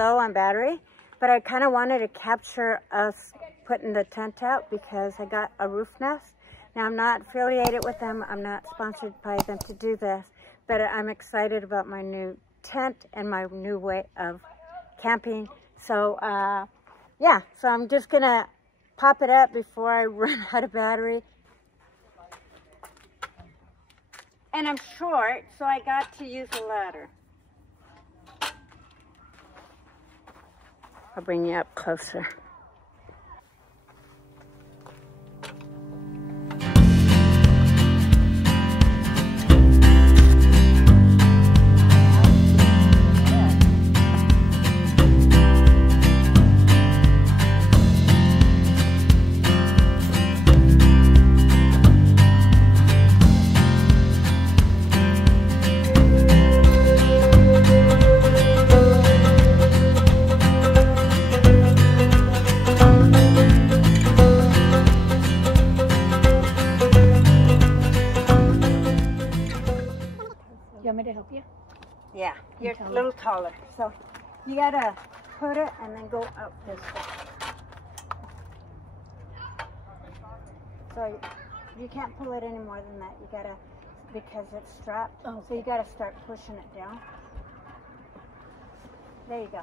low on battery, but I kind of wanted to capture us putting the tent out because I got a Roofnest. Now, I'm not affiliated with them. I'm not sponsored by them to do this, but I'm excited about my new tent and my new way of camping. So, yeah, so I'm just going to pop it up before I run out of battery. And I'm short, so I got to use a ladder. I'll bring you up closer. Yeah, you're a little taller. So you gotta put it and then go up this way. So you can't pull it any more than that. You gotta, because it's strapped. Oh. So you gotta start pushing it down. There you go.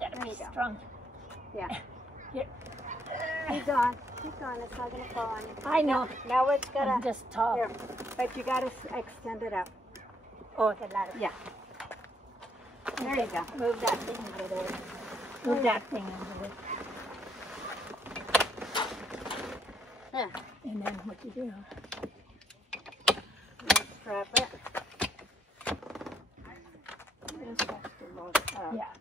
There you go. Strong. Yeah. Yeah. Keep going. Keep going. It's not gonna fall on you. I know. Now it's gotta. I'm just tall. Here. But you gotta extend it out. Oh, the ladder. Yeah. There you go. Move that thing over there. Move that thing over there. Yeah. And then what you do? You strap it. You just have to load it up. Yeah.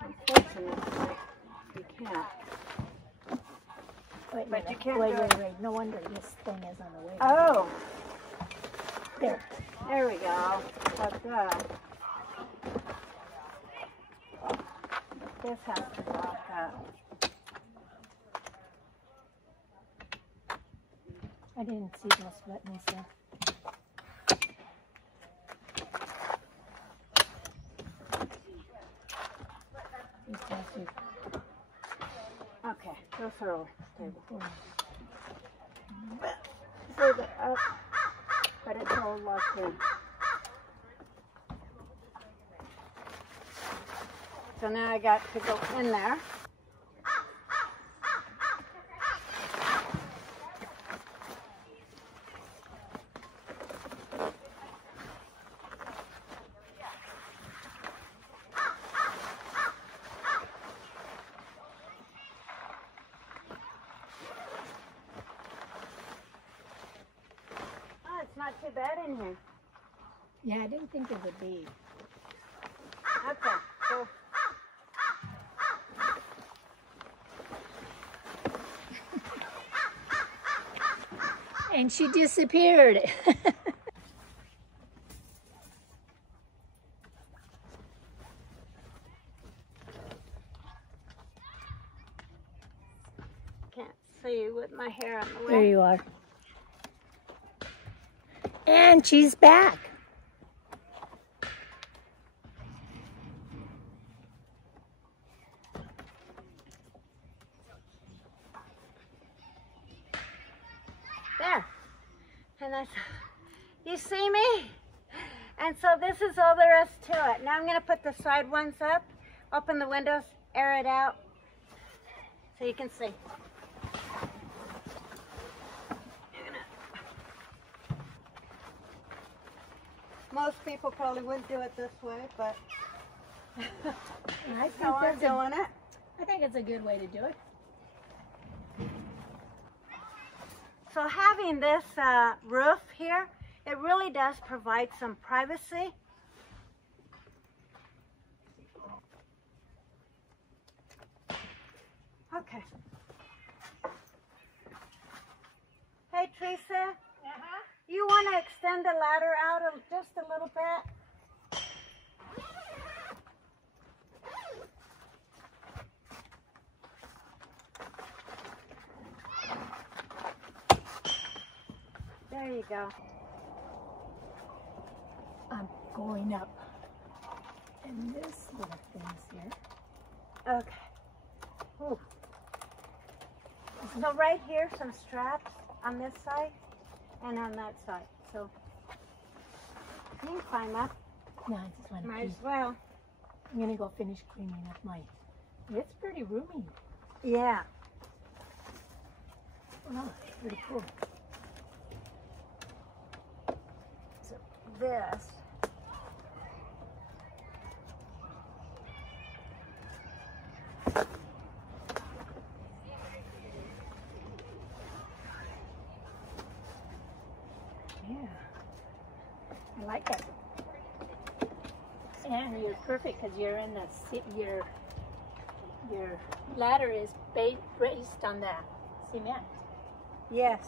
Unfortunately, you can't. Wait, but you can't. Wait. No wonder this thing is on the way. Oh. There. There we go. Like that. This has to lock up. I didn't see those buttons there. Okay, those are all stable. Further up. But it's all locked in. So now I got to go in there. It's not too bad in here. Yeah, I didn't think it would be. Okay, so. And she disappeared. Can't see with my hair on the way. There you are. And she's back. There. And that's, you see me? And so this is all there is to it. Now I'm going to put the side ones up, open the windows, air it out, so you can see. Most people probably wouldn't do it this way, but I think I'm doing it. I think it's a good way to do it. So having this roof here, it really does provide some privacy. Okay. Hey, Teresa. You want to extend the ladder out just a little bit? There you go. I'm going up. And this little thing's here. Okay. Ooh. So right here, some straps on this side and on that side. So you can climb up. No, I just want to Might as well. I'm going to go finish cleaning up mine. It's pretty roomy. Yeah. Wow, pretty cool. So this. Yeah. I like it. And you're perfect because you're in the your ladder is based on the cement. Yes.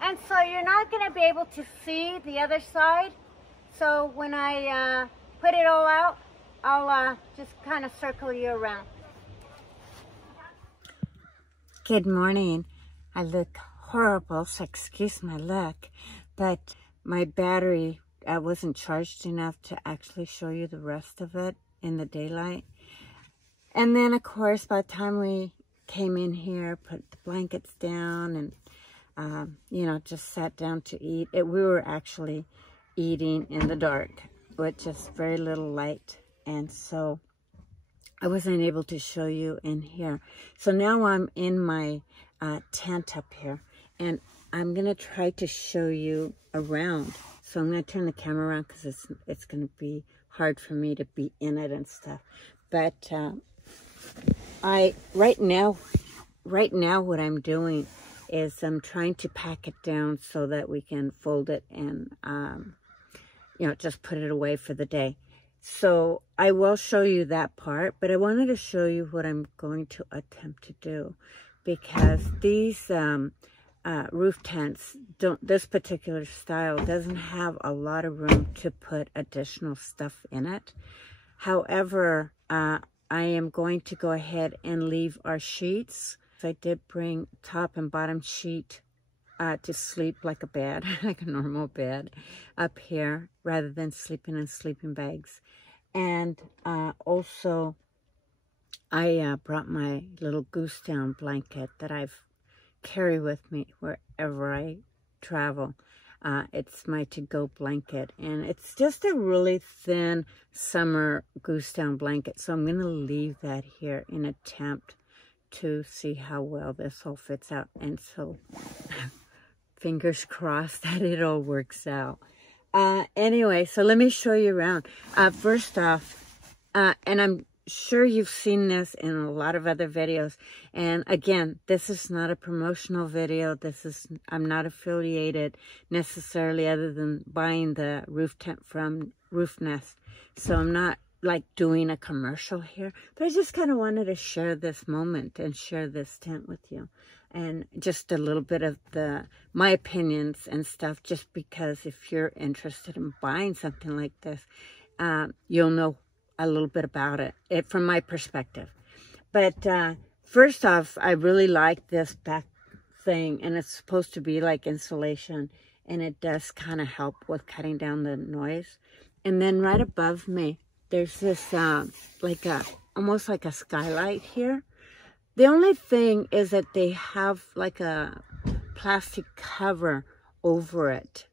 And so you're not going to be able to see the other side. So when I put it all out, I'll just kind of circle you around. Good morning. I look horrible, so excuse my look, but my battery wasn't charged enough to actually show you the rest of it in the daylight. And then, of course, by the time we came in here, put the blankets down and you know, just sat down to eat. We were actually eating in the dark with just very little light. And so I wasn't able to show you in here. So now I'm in my tent up here. And I'm going to try to show you around. So I'm going to turn the camera around because it's going to be hard for me to be in it and stuff. But right now what I'm doing is I'm trying to pack it down so that we can fold it and, you know, just put it away for the day. So I will show you that part, but I wanted to show you what I'm going to attempt to do, because these roof tents this particular style doesn't have a lot of room to put additional stuff in it. However, I am going to go ahead and leave our sheets. I did bring top and bottom sheet to sleep like a bed, like a normal bed up here, rather than sleeping in sleeping bags. And also, I brought my little goose down blanket that I've carry with me wherever I travel. It's my to-go blanket, and it's just a really thin summer goose down blanket. So I'm going to leave that here in an attempt to see how well this all fits out. And so fingers crossed that it all works out. Anyway, so let me show you around. First off, and I'm sure you've seen this in a lot of other videos. And again, this is not a promotional video. I'm not affiliated necessarily, other than buying the roof tent from Roofnest. So I'm not like doing a commercial here, but I just kind of wanted to share this moment and share this tent with you, and just a little bit of my opinions and stuff, just because if you're interested in buying something like this, you'll know a little bit about it from my perspective. But first off, I really like this back thing, and it's supposed to be like insulation, and it does kind of help with cutting down the noise. And then right above me, there's this almost like a skylight here. The only thing is that they have like a plastic cover over it.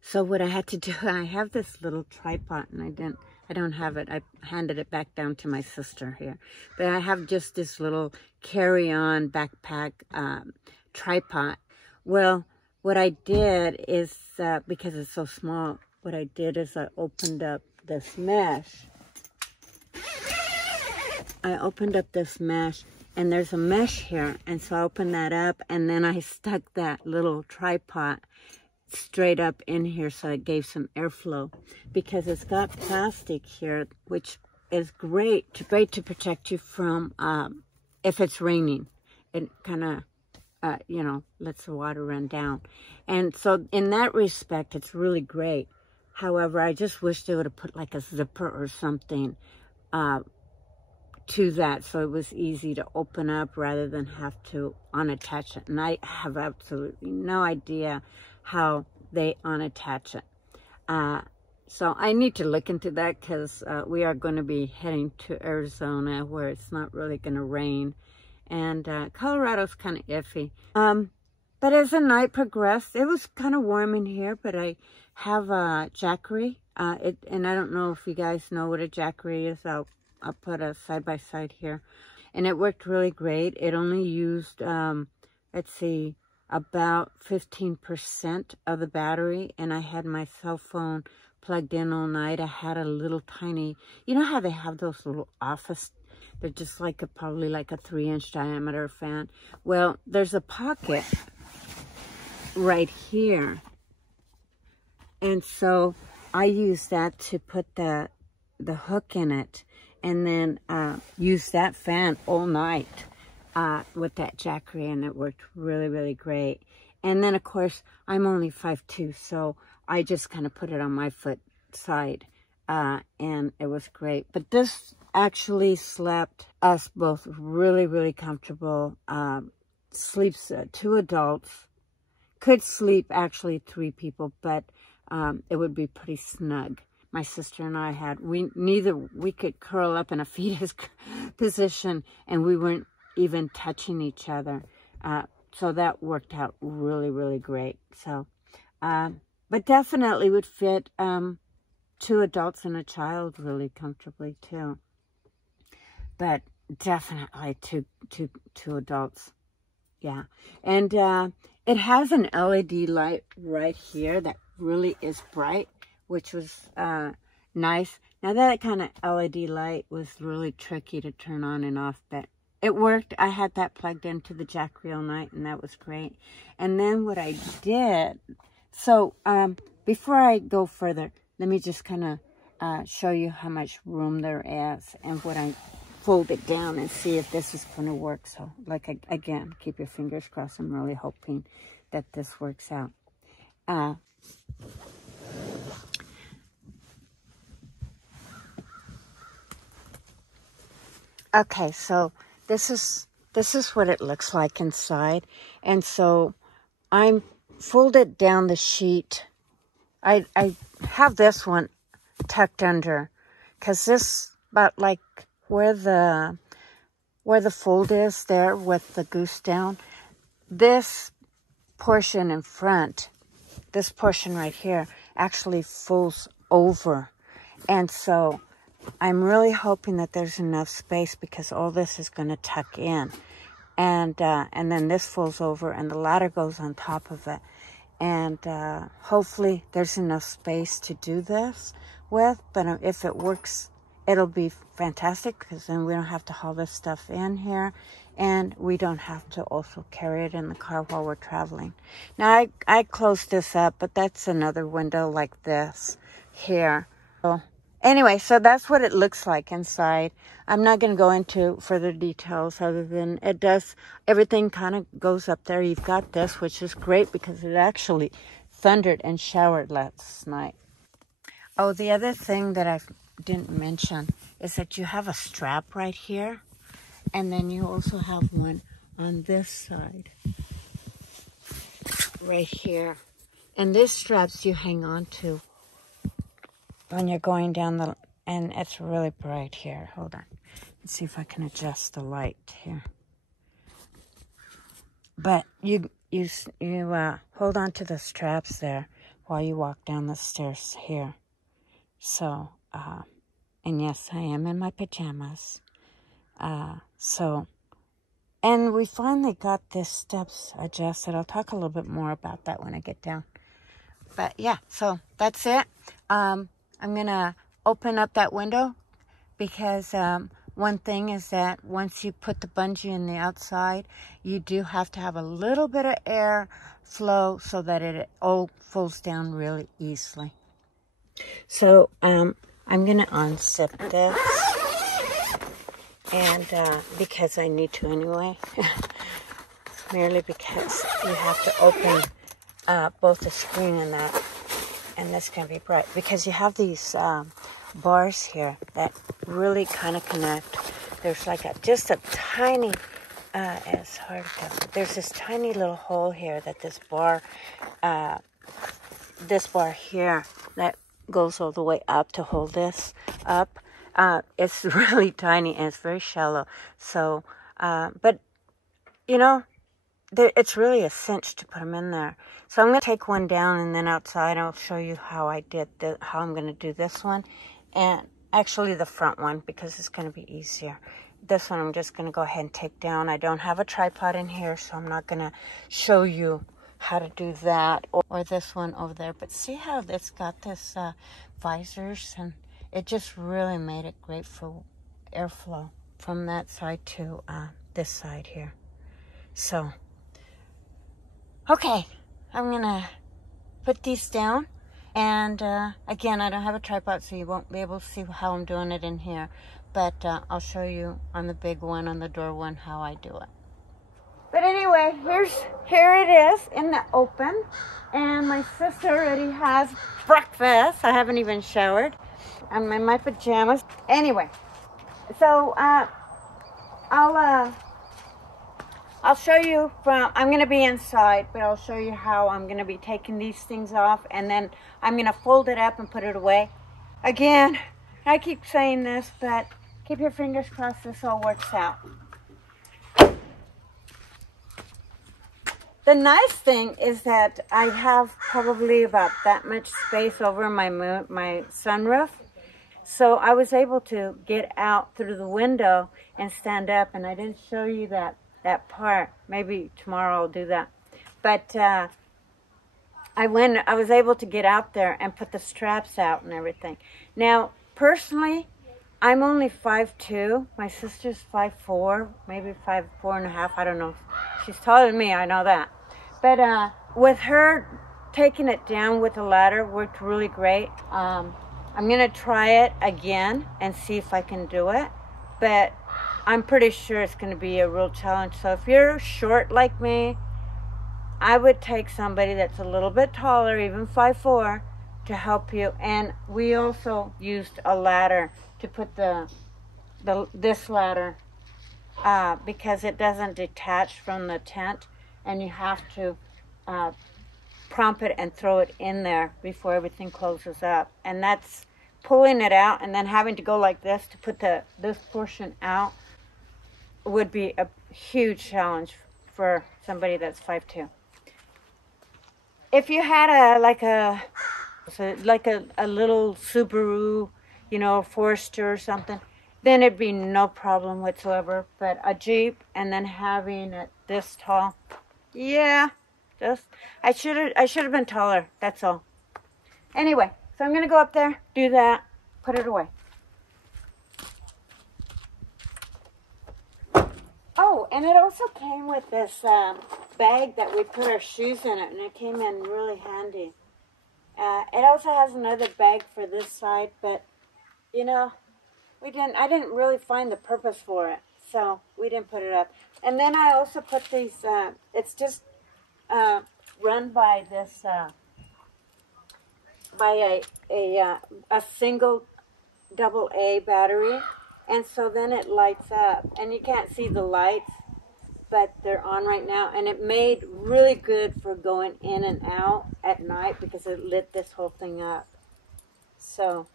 So what I had to do, I have this little tripod, and I don't have it. I handed it back down to my sister here. But I have just this little carry-on backpack tripod. Well, what I did is, because it's so small, what I did is I opened up this mesh. I opened up this mesh, and there's a mesh here. And so I opened that up, and then I stuck that little tripod straight up in here, so it gave some airflow, because it's got plastic here, which is great to protect you from if it's raining. It kind of you know, lets the water run down. And so in that respect, it's really great. However, I just wish they would have put like a zipper or something to that, so it was easy to open up rather than have to unattach it. And I have absolutely no idea how they unattach it. So I need to look into that, because we are going to be heading to Arizona where it's not really going to rain. And Colorado's kind of iffy. But as the night progressed, it was kind of warm in here, but I have a Jackery. And I don't know if you guys know what a Jackery is. I'll put a side-by-side here. And it worked really great. It only used, let's see, about 15% of the battery. And I had my cell phone plugged in all night. I had a little tiny, you know how they have those little office, they're just like probably like a 3-inch diameter fan. Well, there's a pocket right here. And so I use that to put the hook in it, and then use that fan all night with that Jackery, and it worked really, really great. And then, of course, I'm only 5'2", so I just kind of put it on my foot side, and it was great. But this actually slept us both really, really comfortable. Sleeps 2 adults. Could sleep actually 3 people, but it would be pretty snug. My sister and I had, we could curl up in a fetus position, and we weren't even touching each other. So that worked out really, really great. So, but definitely would fit 2 adults and a child really comfortably too. But definitely two adults. Yeah. And it has an LED light right here that really is bright, which was nice. Now that kind of LED light was really tricky to turn on and off, but it worked. I had that plugged into the Jackery all night, and that was great. And then what I did, so before I go further, let me just kind of show you how much room there is, and what I fold it down and see if this is going to work. So, like, again, keep your fingers crossed. I'm really hoping that this works out. Okay, so this is what it looks like inside. And so I'm folded down the sheet. I have this one tucked under, because this, about like where the fold is there with the goose down, this portion in front, this portion right here, actually folds over. And so I'm really hoping that there's enough space, because all this is going to tuck in. And then this folds over, and the ladder goes on top of it. And hopefully there's enough space to do this with. But if it works, it'll be fantastic, because then we don't have to haul this stuff in here. And we don't have to also carry it in the car while we're traveling. Now, I closed this up, but that's another window like this here. So anyway, so that's what it looks like inside. I'm not going to go into further details other than it does, everything kind of goes up there. You've got this, which is great, because it actually thundered and showered last night. Oh, the other thing that I didn't mention is that you have a strap right here. And then you also have one on this side, right here. And this straps you hang on to when you're going down the, and it's really bright here. Hold on. Let's see if I can adjust the light here. But you hold on to the straps there while you walk down the stairs here. So, and yes, I am in my pajamas. So, and we finally got this steps adjusted. I'll talk a little bit more about that when I get down. But yeah, so that's it. I'm going to open up that window, because one thing is that once you put the bungee in the outside, you do have to have a little bit of air flow so that it all folds down really easily. So I'm going to unzip this. And because I need to anyway. merely because you have to open both the screen and that, and this can be bright, because you have these bars here that really kind of connect. There's like just a tiny, it's hard to tell, there's this tiny little hole here that this bar here that goes all the way up to hold this up. It's really tiny and it's very shallow. So, but you know, it's really a cinch to put them in there. So I'm going to take one down, and then outside I'll show you how how I'm going to do this one. And actually the front one, because it's going to be easier. This one I'm just going to go ahead and take down. I don't have a tripod in here, so I'm not going to show you how to do that or this one over there. But see how it's got this visors, and it just really made it great for airflow from that side to this side here. So, okay, I'm going to put these down. And again, I don't have a tripod, so you won't be able to see how I'm doing it in here. But I'll show you on the big one, on the door one, how I do it. But anyway, here it is in the open. And my sister already has breakfast. I haven't even showered. I'm in my pajamas. Anyway, so I'll show you I'm going to be inside, but I'll show you how I'm going to be taking these things off, and then I'm going to fold it up and put it away. Again, I keep saying this, but keep your fingers crossed this all works out. The nice thing is that I have probably about that much space over my sunroof. So I was able to get out through the window and stand up, and I didn't show you that part. Maybe tomorrow I'll do that. But I was able to get out there and put the straps out and everything. Now, personally, I'm only 5'2". My sister's 5'4", maybe 5'4.5". I don't know. She's taller than me, I know that. But with her taking it down with a ladder worked really great. I'm going to try it again and see if I can do it. But I'm pretty sure it's going to be a real challenge. So if you're short like me, I would take somebody that's a little bit taller, even 5'4", to help you. And we also used a ladder to put this ladder because it doesn't detach from the tent, and you have to prompt it and throw it in there before everything closes up. And that's pulling it out and then having to go like this to put this portion out would be a huge challenge for somebody that's 5'2". If you had a little Subaru, Forester or something, then it'd be no problem whatsoever. But a Jeep and then having it this tall, yeah, I should have been taller. That's all. Anyway, so I'm gonna go up there, do that, put it away. Oh, and it also came with this bag that we put our shoes in it, and it came in really handy. It also has another bag for this side, but I didn't really find the purpose for it, so we didn't put it up. And then I also put these. It's just run by this by a single AA battery. And so then it lights up, and you can't see the lights, but they're on right now. And it made really good for going in and out at night because it lit this whole thing up. So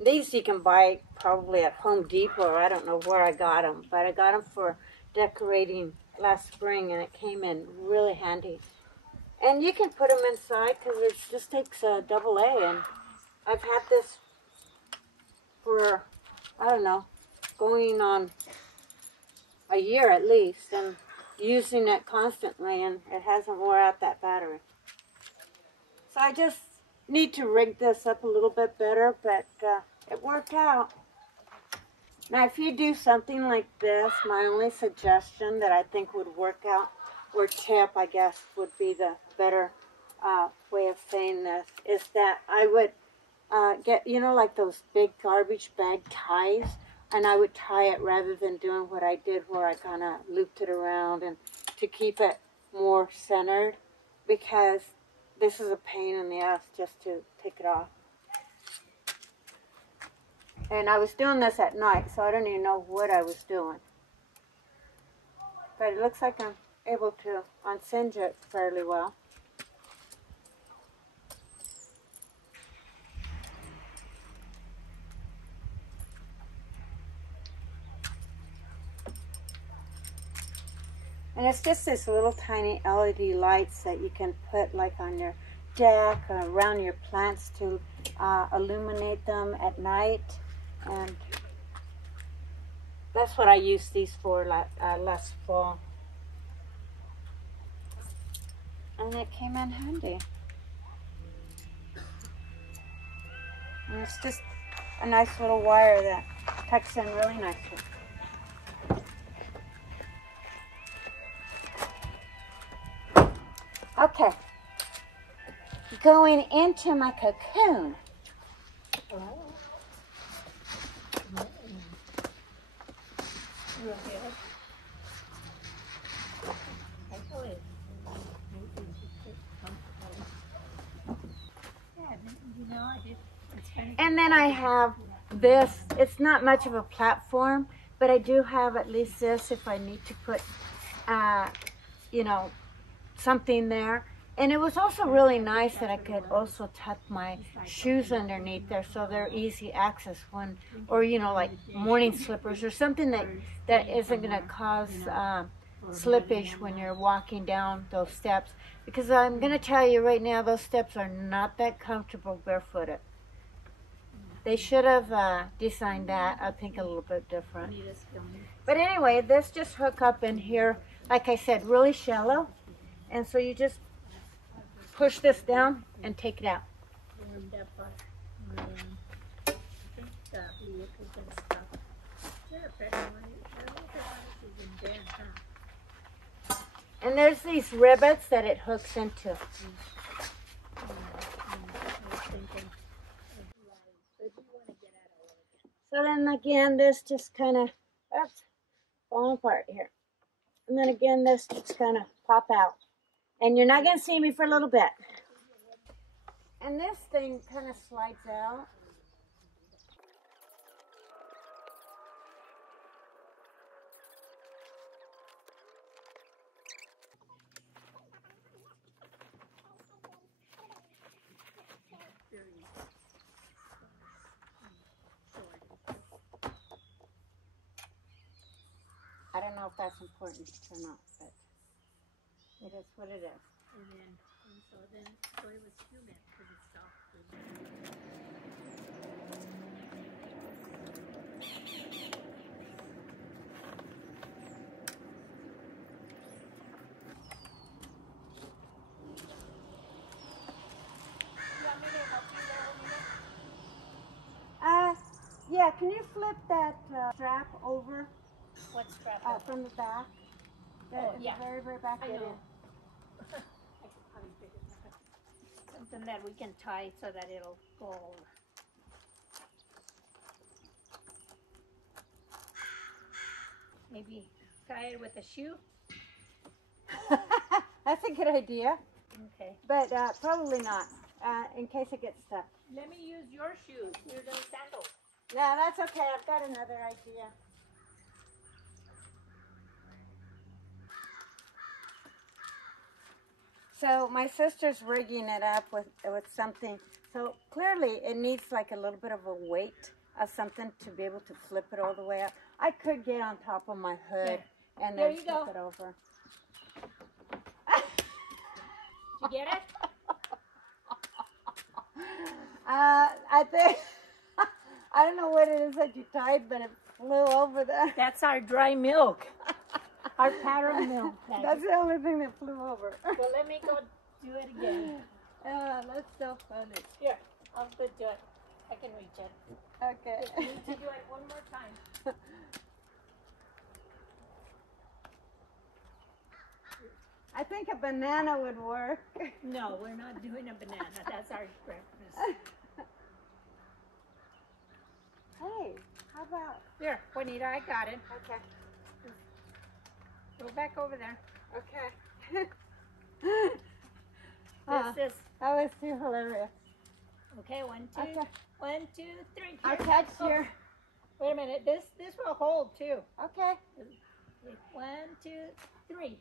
these you can buy probably at Home Depot, or I don't know where I got them, but I got them for decorating last spring, and it came in really handy. And you can put them inside because it just takes a AA, and I've had this for, I don't know, going on a year at least, and using it constantly, and it hasn't wore out that battery. So I just need to rig this up a little bit better, but it worked out. Now, if you do something like this, my only suggestion that I think would work out, or tip, I guess, would be the better way of saying this, is that I would get, like those big garbage bag ties. and I would tie it rather than doing what I did where I kind of looped it around and to keep it more centered, because this is a pain in the ass just to take it off. And I was doing this at night, so I don't even know what I was doing. But it looks like I'm able to unsinge it fairly well. And it's just this little tiny LED lights that you can put like on your deck or around your plants to illuminate them at night. And that's what I used these for last fall. And it came in handy. And it's just a nice little wire that tucks in really nicely. Okay, going into my cocoon. Real good. And then I have this. It's not much of a platform, but I do have at least this if I need to put, you know, something there. And it was also really nice that I could also tuck my shoes underneath there so they're easy access when, or you know, like morning slippers or something that isn't going to cause slippage when you're walking down those steps. Because I'm going to tell you right now, those steps are not that comfortable barefooted. They should have designed that, I think, a little bit different. But anyway, this just hook up in here, like I said, really shallow. And so you just push this down and take it out. And there's these rivets that it hooks into. So then again, this just kind of, oops, falling apart here. And then again, this just kind of pop out. And you're not going to see me for a little bit. And this thing kind of slides out. I don't know if that's important or not, but it is what it is. So it was humid because it's soft. Yeah, can you flip that strap over? What strap? From the back? Yeah. The very, very back. I know. Something that we can tie so that it'll go over. Maybe tie it with a shoe? That's a good idea. Okay. But probably not, in case it gets stuck. Let me use your shoes. You're the sandals. No, that's okay. I've got another idea. So my sister's rigging it up with something. So clearly it needs like a little bit of a weight of something to be able to flip it all the way up. I could get on top of my hood and then flip it over. You get it? I think, I don't know what it is that you tied, but it flew over there. That's our dry milk. Our pattern milk. That's the only thing that flew over. Well, let me go do it again. That's so funny. Here, I'll do it. I can reach it. Okay. I need to do it one more time. I think a banana would work. No, we're not doing a banana. That's our breakfast. Hey, how How about? Here, Juanita, I got it. Okay. Go back over there. Okay. This is. That was too hilarious. Okay, 1, 2. Okay. 1, 2, 3. Here. I'll catch your. Wait a minute. This will hold too. Okay. 1, 2, 3.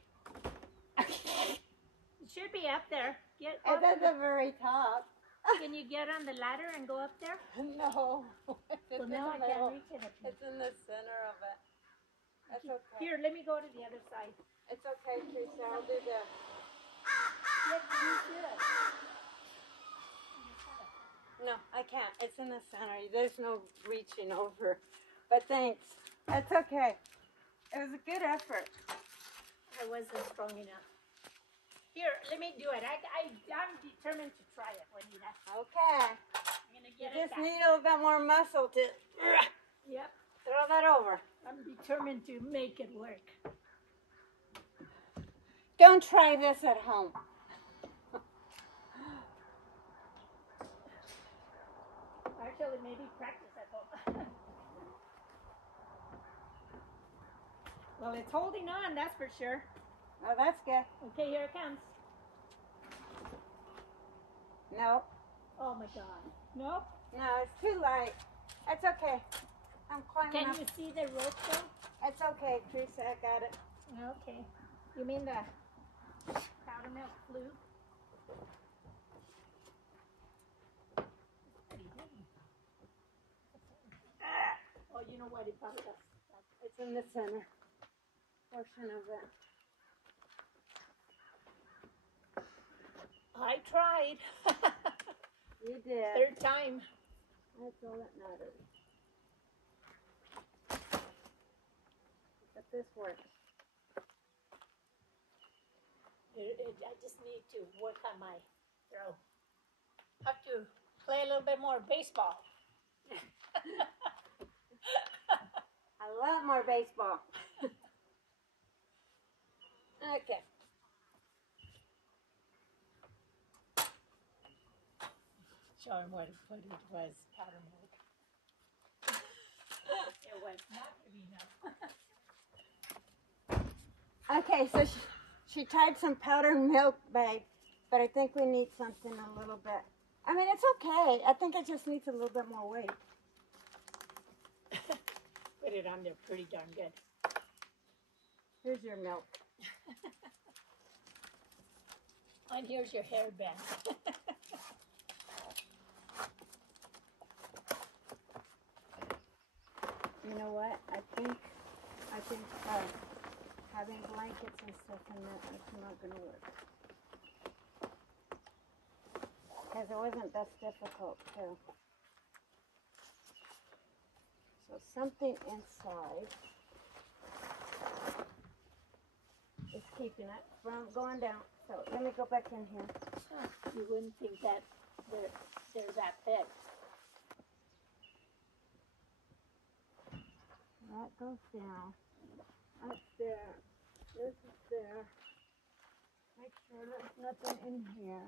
It should be up there. Get It's up at the very top. Can you get on the ladder and go up there? No. Well, now I can't reach it. It's in the center of it. That's okay. Here, let me go to the other side. It's okay, Teresa. I'll do this. Yes, you should. No, I can't. It's in the center. There's no reaching over. But thanks. That's okay. It was a good effort. I wasn't strong enough. Here, let me do it. I'm determined to try it, Juanita. Okay. I'm going to get You it just back. need a little bit more muscle to Yep. throw that over. I'm determined to make it work. Don't try this at home. Actually, maybe practice at home. Well, it's holding on, that's for sure. Oh, that's good. Okay, here it comes. No. Oh my God. Nope. No, it's too light. It's okay. I'm climbing Can up. you see the rope though? It's okay, Teresa. I got it. Okay. You mean the powder milk flute? Oh, you know what? It probably does. It's in the center portion of it. I tried. You did. Third time. That's all that matters. But this works. I just need to work on my throw. Have to play a little bit more baseball. I love more baseball. Okay. Show him what it was, powder milk. It was not good enough. Okay, so she tied some powdered milk, babe, but I think we need something a little bit. I mean, it's okay. I think it just needs a little bit more weight. Put it on there pretty darn good. Here's your milk. And here's your hairband. You know what? I think having blankets and stuff in there is not going to work. Because it wasn't that difficult, too. So something inside is keeping it from going down. So let me go back in here. You wouldn't think that they're that big. That goes down. That's there. This is there. Make sure there's nothing in here.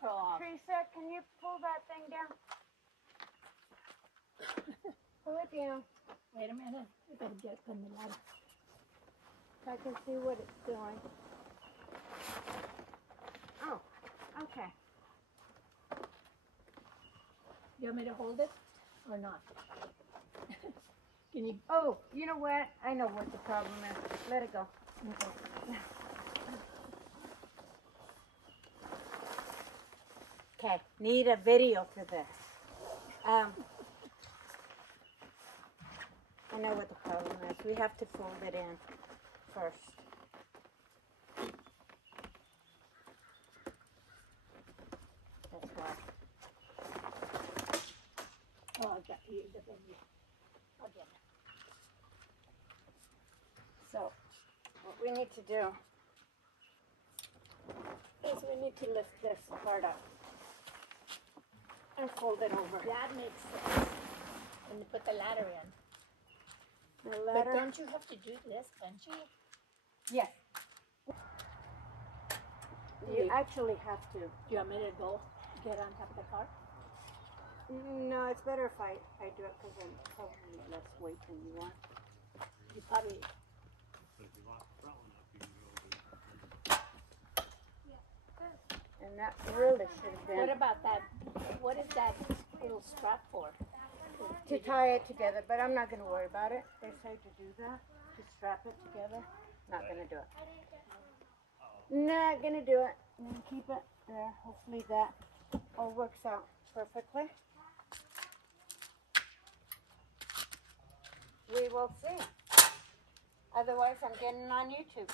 Teresa, can you pull that thing down? Pull it down. Wait a minute. I better get up on the ladder. So I can see what it's doing. Oh, okay. You want me to hold it or not? Can you? Oh, you know what? I know what the problem is. Let it go. Okay, need a video for this. I know what the problem is. We have to fold it in first. That's why. Oh, I got you the venue. Again. So, what we need to do is we need to lift this part up and fold it over. That makes sense. And you put the ladder in. The But ladder. don't you have to do this, don't you? Yes. You actually have to. Do you want me to go get on top of the car? No, it's better if I do it because I'm probably less weight than you are. You probably. And that really should have been. What about that? What is that little strap for? To tie it together, but I'm not going to worry about it. They say to do that, to strap it together. Not going to do it. Not going to do it. I'm going to keep it there. Hopefully that all works out perfectly. We will see. Otherwise, I'm getting on YouTube.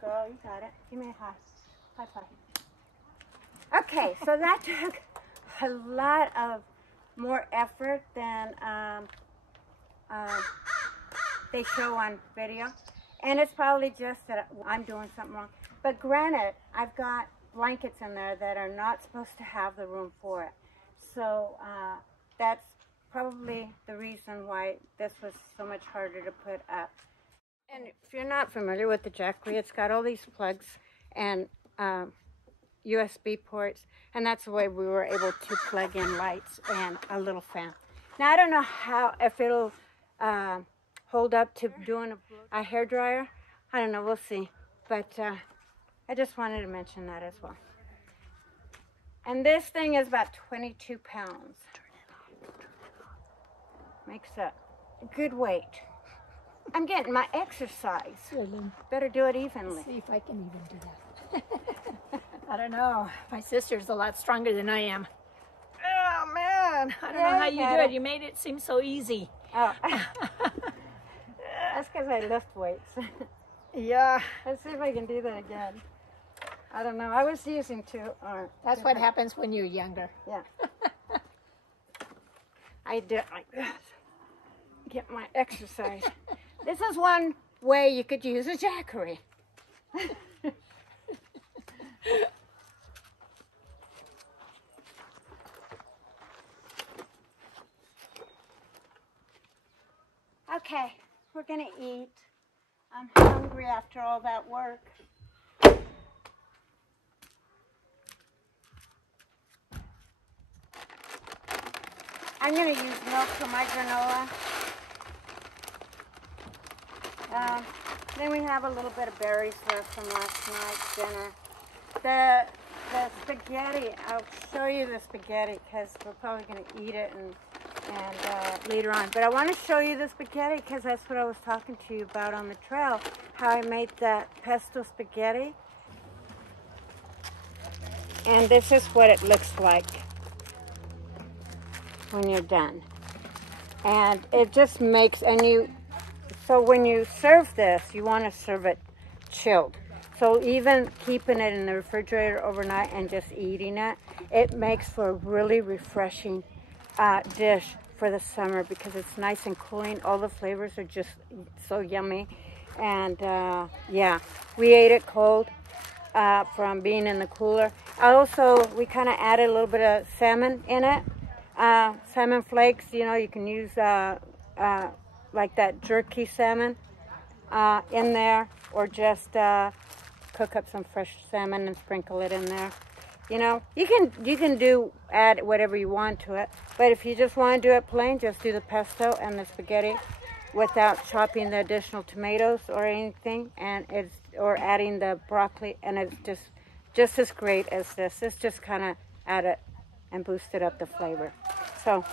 girl, you got it. Give me a high five. Okay, so that took a lot of more effort than they show on video. And it's probably just that I'm doing something wrong. But granted, I've got blankets in there that are not supposed to have the room for it. So that's probably the reason why this was so much harder to put up. And if you're not familiar with the Jackery, it's got all these plugs and USB ports, and that's the way we were able to plug in lights and a little fan. Now, I don't know if it'll hold up to doing a hair dryer. I don't know, we'll see. But I just wanted to mention that as well. And this thing is about 22 pounds. Makes a good weight. I'm getting my exercise. Better do it evenly. Let's see if I can even do that. I don't know. My sister's a lot stronger than I am. Oh, man. I don't know how you do it. You made it seem so easy. Oh. That's because I lift weights. Yeah. Let's see if I can do that again. I don't know. I was using two. That's what happens when you're younger. Yeah. I do it like this. Get my exercise. This is one way you could use a Jackery. Okay, we're gonna eat. I'm hungry after all that work. I'm gonna use milk for my granola. Then we have a little bit of berries left from last night's dinner. The spaghetti, I'll show you the spaghetti because we're probably going to eat it and later on. But I want to show you the spaghetti because that's what I was talking to you about on the trail, how I made that pesto spaghetti. And this is what it looks like when you're done. And it just makes, so when you serve this, you want to serve it chilled. So even keeping it in the refrigerator overnight and just eating it, it makes for a really refreshing dish for the summer because it's nice and cooling. All the flavors are just so yummy. And yeah, we ate it cold. from being in the cooler. We kind of added a little bit of salmon in it. Salmon flakes, you know, you can use like that jerky salmon in there, or just cook up some fresh salmon and sprinkle it in there. You know, you can add whatever you want to it, but if you just want to do it plain, just do the pesto and the spaghetti without chopping the additional tomatoes or anything, or adding the broccoli, and it's just as great as this. This just kind of added and boosted up the flavor. So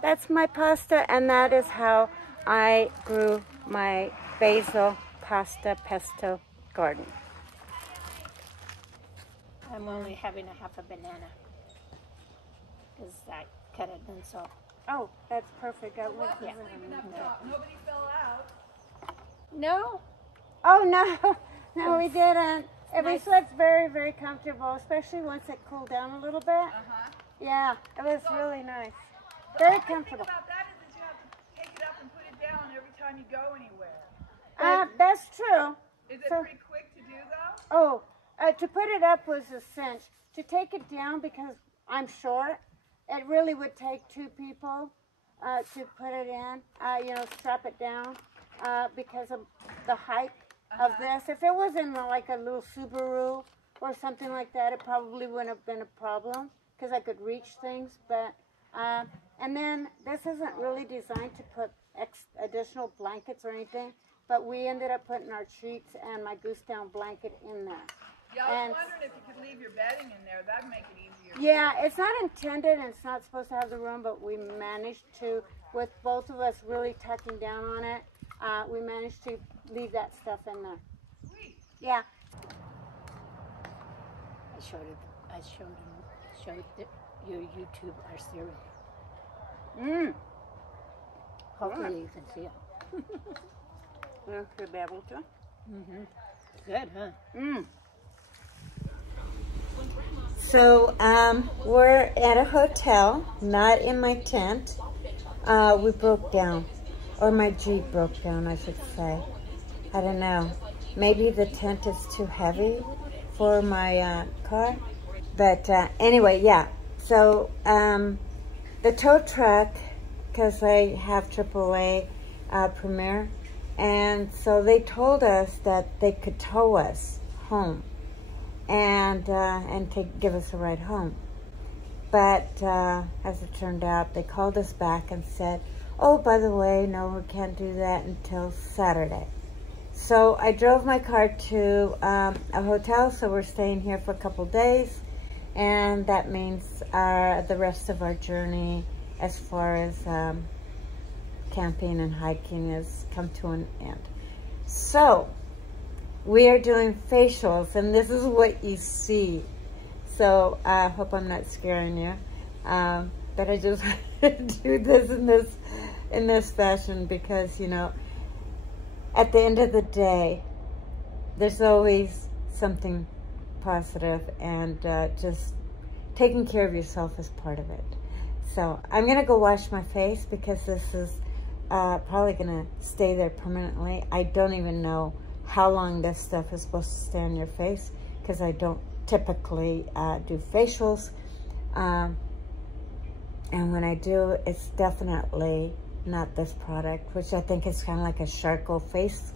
that's my pasta, and that is how I grew my basil pasta pesto garden. I'm only having a half a banana because I cut it and so. Oh, that's perfect. Yeah. Nobody fell out. No. Oh, no. No, we didn't. We slept very, very comfortable, especially once it cooled down a little bit. Yeah, it was really nice. Very comfortable. The thing about that is that you have to take it up and put it down every time you go anywhere. That's true. Is it pretty quick to do, though? Oh, to put it up was a cinch. To take it down, because I'm short, it really would take two people to put it in, you know, strap it down because of the height of this. If it was in like a little Subaru or something like that, it probably wouldn't have been a problem because I could reach things. But and then this isn't really designed to put additional blankets or anything, but we ended up putting our sheets and my goose down blanket in there. Yeah, I was wondering if you could leave your bedding in there. That'd make it easier. Yeah, it's not intended and it's not supposed to have the room, but we managed to, with both of us really tucking down on it, we managed to leave that stuff in there. Sweet. Yeah. I showed your YouTube our cereal. Hopefully you can see it. You'll be able to. Good, huh? So we're at a hotel, not in my tent. We broke down, or my Jeep broke down, I should say. I don't know. Maybe the tent is too heavy for my car. But anyway, yeah. So the tow truck, because I have AAA Premier, and so they told us that they could tow us home and give us a ride home. But as it turned out, they called us back and said, oh, by the way, no, we can't do that until Saturday. So I drove my car to a hotel, so we're staying here for a couple days, and that means the rest of our journey as far as camping and hiking has come to an end. So we are doing facials, and this is what you see. So I hope I'm not scaring you, but I just do this in this fashion because, you know, at the end of the day, there's always something positive, and just taking care of yourself is part of it. So I'm gonna go wash my face because this is probably gonna stay there permanently. I don't even know how long this stuff is supposed to stay on your face because I don't typically do facials. And when I do, it's definitely not this product, which I think is kind of like a charcoal face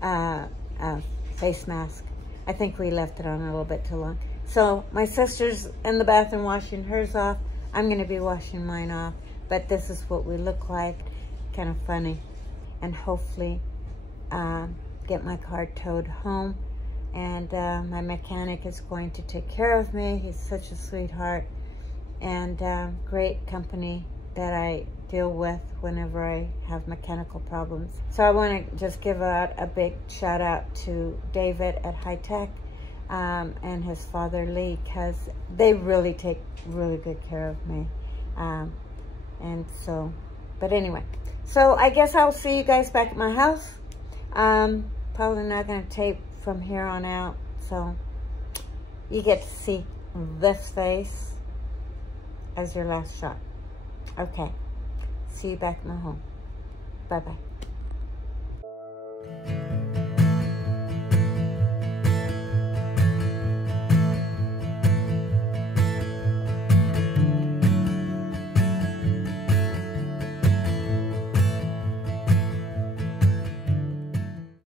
mask. I think we left it on a little bit too long. So my sister's in the bathroom washing hers off. I'm gonna be washing mine off, but this is what we look like. Kind of funny. And hopefully get my car towed home. And my mechanic is going to take care of me. He's such a sweetheart, and great company that I deal with whenever I have mechanical problems. So I want to just give out a big shout out to David at High Tech and his father Lee, because they really take really good care of me. And so, but anyway, so I guess I'll see you guys back at my house. Probably not going to tape from here on out, so you get to see this face as your last shot. Okay, see you back at my home. Bye-bye.